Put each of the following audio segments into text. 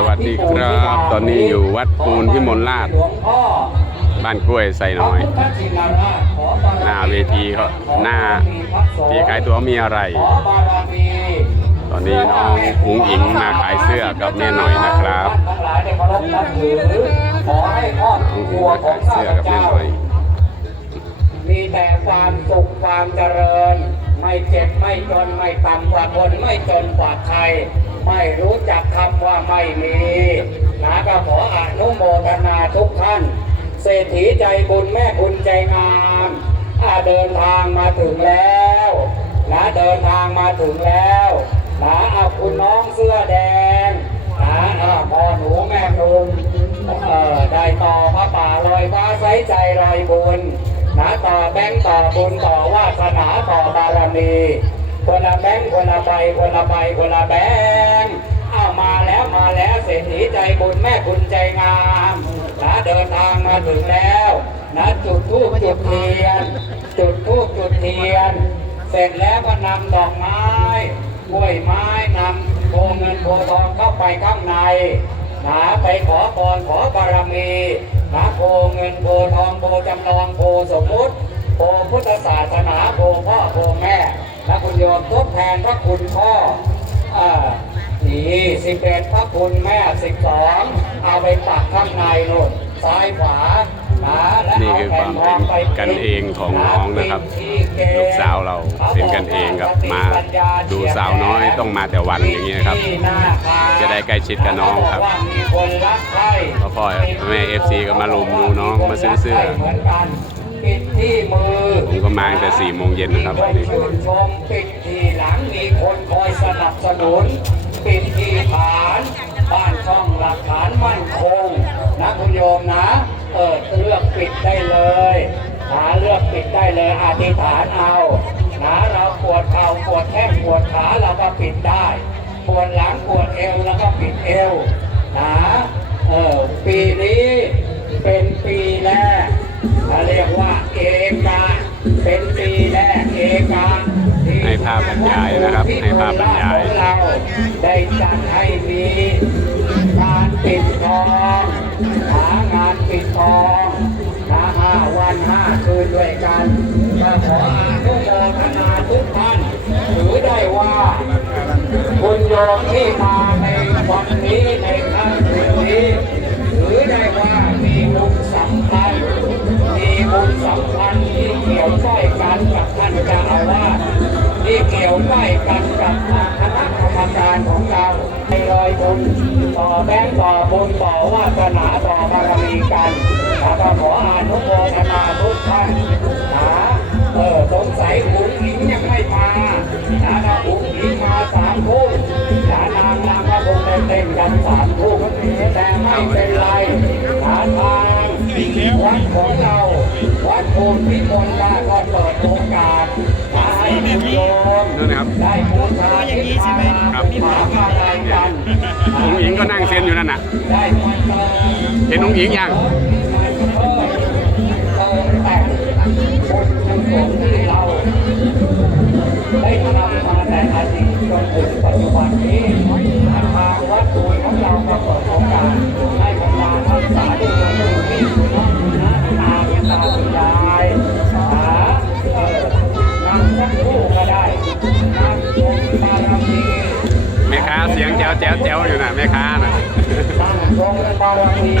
สวัสดีครับ ตอนนี้อยู่วัดปูนพิมลราช บ้านกล้วยไซน้อยพระพุทธชินราชขอบารมีหน้าเวทีเขาหน้าที่ขายตัวมีอะไร ตอนนี้น้องอุ๋งอิงมาขายเสื้อกับแม่หน่อยนะครับทั้งหลายได้เคารพนับถือขอให้องอิงมาขอขางยข้าเสื้อกับแม่เจ้าหน่อย มีแต่ความสุขความเจริญ ไม่เจ็บไม่จนไม่ต่ำกว่าคนไม่จนกว่าใครไม่รู้จักคำ ว่าไม่มีนะก็ขออนุโมทนาทุกท่าน เศรษฐีใจบุญแม่คุณใจงามอาเดินทางมาถึงแล้วนะเดินทางมาถึงแล้วนะเอาคุณน้องเสื้อแดงนะอ่าพ่อหนูแม่คุณเออได้ต่อพระป่าลอยฟ้าใสใจลอยบุญนะต่อแบงต่อบุญต่อวาสนาต่อบารมีคนละแบงคนละใบคนละใบคนละแบง แม่คุณใจงามนะเดินทางมาถึงแล้วนะจุดธูปจุดเทียน จุดธูปจุดเทียน เสร็จแล้วก็นำดอกไม้กล้วยไม้นำโพเงินโพทองเข้าไปข้างในนะไปขอพรขอบารมีนะโพเงินโพทองโพจำลองโพสมมุติโพพุทธศาสนาโพพ่อโพแม่และคุณโยมทดแทนพระคุณพ่ออ่า นี่สิบเอ็ดพระคุณแม่สิบสองเอาไปปักข้างในนู่นซ้ายขวานะและนี่เอาคือแผ่ความทองไปเป็นกันเองของน้องนะครับที่เกณฑ์ลูกสาวเราเป็นกันเองครับมาดูสาวน้อยต้องมาแต่วันอย่างนี้นะครับที่หน้าคาจะได้ใกล้ชิดกับน้องครับว่ามีคนรักใครพ่อพ่อแม่ FC ก็มารุมดูน้องมาซื้อเสื้อเหมือนกันปิดที่มือผมก็มาตั้งแต่4โมงเย็นนะครับวันนี้ชื่นชมปิดที่หลังมีคนคอยสนับสนุน ปิดที่ฐานบ้านช่องหลักฐานมั่นคงนะคุณโยมนะเออเลือกปิดได้เลย หาเลือกปิดได้เลยอธิษฐานเอานะเราปวดเข่าปวดแข้งปวดขาเราก็ปิดได้ ปวดหลังปวดเอวแล้วก็ปิดเอวาพบรรยายนะครับ ให้ภาพบรรยายของเราได้จัดให้มีการปิดทองหางานปิดทองนะห้าวันห้าคืนด้วยกันก็ขออนุโมทนาทุกท่านถือได้ว่าคุณโยมที่มาในวัน ต่อแบงต่อบุญต่อวาสนาต่อบารมีกันแล้วก็ขออนุโมทนาทุกท่านนะเออสงสัยหุงหิงยังไม่มานะถ้าหุงหิงมาสามทุ่มนะนางนางก็คงได้เต้นกันสามทุ่มแต่ไม่เป็นไรหาทางวัดของเราวัดโพธิพิมลราก็เปิดโอกาสให้คุณโยมนู่นนะครับได้บูชาที่พาครับหาอะไร กันอุ๋งอิงก็นั่งเซ็นอยู่นั่นน่ะ เห็นอุ๋งอิงยังเติมแต่งบุญกุศลที่เราได้ทำมาแต่อดีตจนถึงปัจจุบันนี้ แม่ค้าน่ะนั่งชมบารมี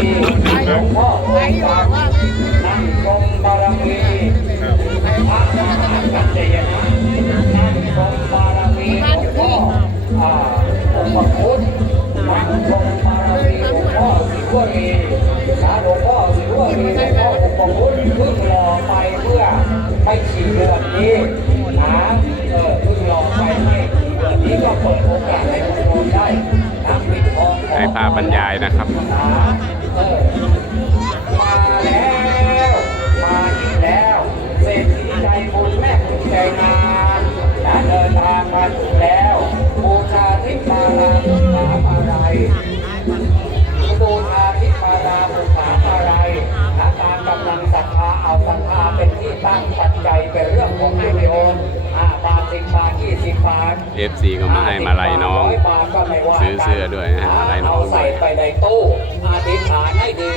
หลวงพ่อองค์ดำนั่งชมบารมีพระมหากัจจยนะนั่งชมบารมีหลวงพ่ออ่าองค์พุทธนั่งชมบารมีหลวงพ่อสิวลีนะหลวงพ่อสิวลีหลวงพ่อองค์พระพุทธเพิ่งรอไปเพื่อไปฉีดเดือนนี้นะเออเพิ่งรอไปให้เดือนนี้ก็เปิดโอกาสให้ทุกคนได้นักปิดทอง ให้ภาพบรรยายนะครับ มาแล้วมาอีกแล้วเศรษฐีใจบุญแม่คุณใจงามนะเดินทางมาถึงแล้วบูชาทิพาราบุษาอะไร FC ก็มาให้มาไล่น้อง ซื้อเสื้อด้วยนะฮะอะไรน้เอาองด้ใส่วยไปในตู้อาธิษฐานให้ดี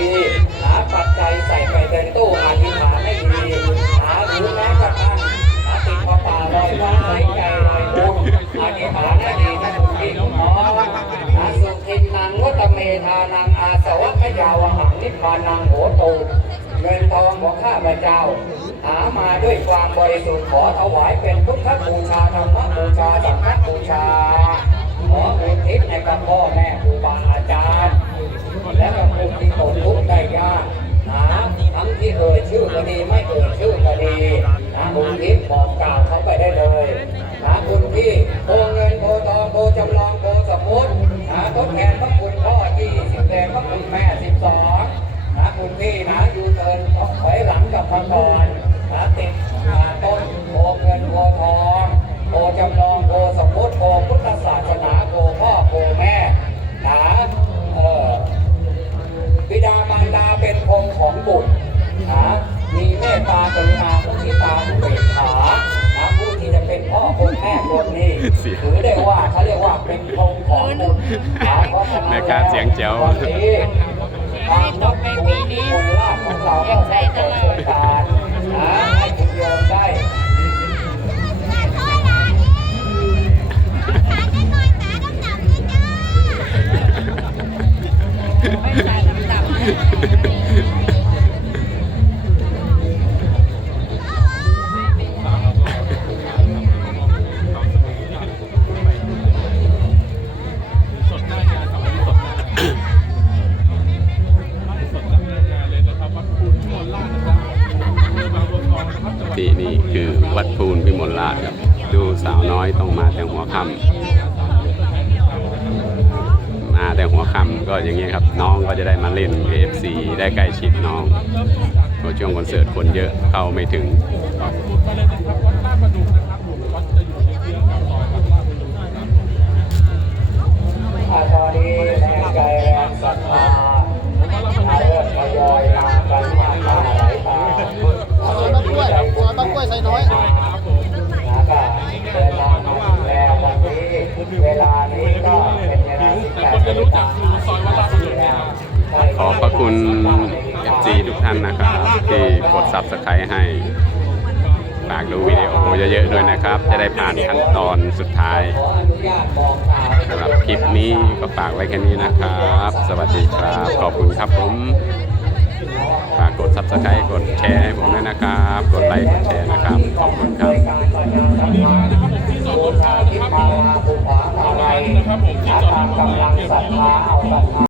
หาปัจจัยใส่ไปในตู้อาธิษฐานให้ดีหาหรือแม้กระทั่งหาติดมาป่าลอยฟ้าใส่ใจลอยบุญอธิษฐานให้ดีนะคุณพี่คุณน้องหาสุทินนังวัตเมธานังอาสวัคยาวหังนิพพานังโหตู เงินทองของข้าพเจ้า หามาด้วยความบริสุทธิ์ขอถวายเป็นพุทธบูชาธรรมบูชาสังฆบูชา ขออุทิศในกับพ่อแม่ครูบา เสียงแจ๋ววันนี้ทางวัดภูมิพลราชของเราก็ขอเปิดโอกาสนะให้คุณโยมได้า ต้องมาแต่หัวค่ำมาแต่หัวค่ำก็อย่างนี้ยครับ น้องก็จะได้มาเล่น AFC ได้ใกล้ชิดน้องพราะช่วงคอนเสิร์ตคนเยอะเข้าไม่ถึงอาตอนนี้แรงใจแรงศรัทธา ขอบพระคุณ FC ทุกท่านนะครับ ที่กด Subscribe ให้ฝากดูวิดีโอเยอะๆด้วยนะครับ จะได้ผ่านขั้นตอนสุดท้ายสำหรับคลิปนี้ก็ฝากไว้แค่นี้นะครับ สวัสดีครับ ขอบคุณครับผมฝากกด Subscribe กดแชร์ให้ผมด้วยนะครับ กดไลค์กดแชร์นะครับ ขอบคุณครับการประชาสัมพับผมาลัยตามกำลังศรัทธาเอาศรัทธา